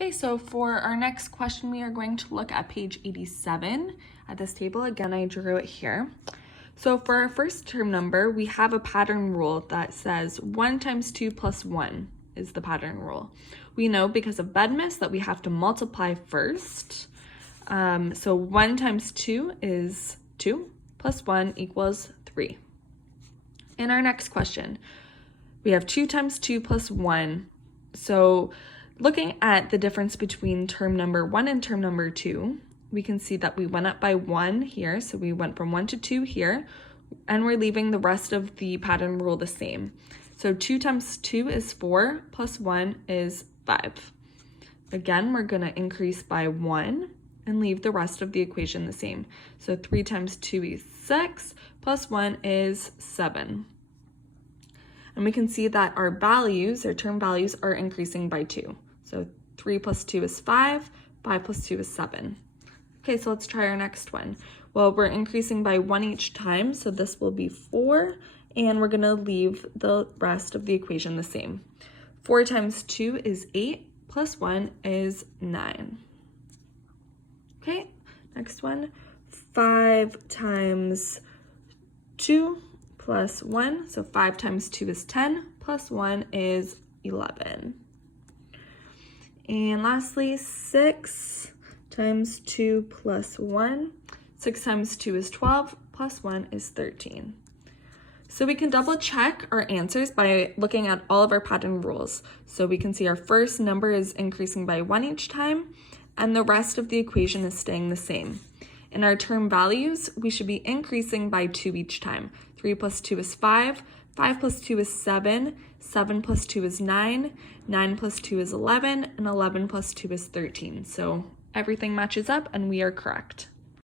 Okay, so for our next question, we are going to look at page 87 at this table. Again, I drew it here. So for our first term number, we have a pattern rule that says 1 times 2 plus 1 is the pattern rule. We know because of BEDMAS that we have to multiply first. So 1 times 2 is 2 plus 1 equals 3. In our next question, we have 2 times 2 plus 1. So looking at the difference between term number 1 and term number 2, we can see that we went up by 1 here, so we went from 1 to 2 here, and we're leaving the rest of the pattern rule the same. So 2 times 2 is 4, plus 1 is 5. Again, we're going to increase by 1 and leave the rest of the equation the same. So 3 times 2 is 6, plus 1 is 7. And we can see that our values, our term values, are increasing by 2. So 3 plus 2 is 5, 5 plus 2 is 7. Okay, so let's try our next one. Well, we're increasing by 1 each time, so this will be 4, and we're going to leave the rest of the equation the same. 4 times 2 is 8, plus 1 is 9. Okay, next one. 5 times 2 plus 1, so 5 times 2 is 10, plus 1 is 11. And lastly, 6 times 2 plus 1, 6 times 2 is 12, plus 1 is 13. So we can double check our answers by looking at all of our pattern rules. So we can see our first number is increasing by 1 each time, and the rest of the equation is staying the same. In our term values, we should be increasing by 2 each time. 3 plus 2 is 5, 5 plus 2 is 7, 7 plus 2 is 9, 9 plus 2 is 11, and 11 plus 2 is 13. So everything matches up and we are correct.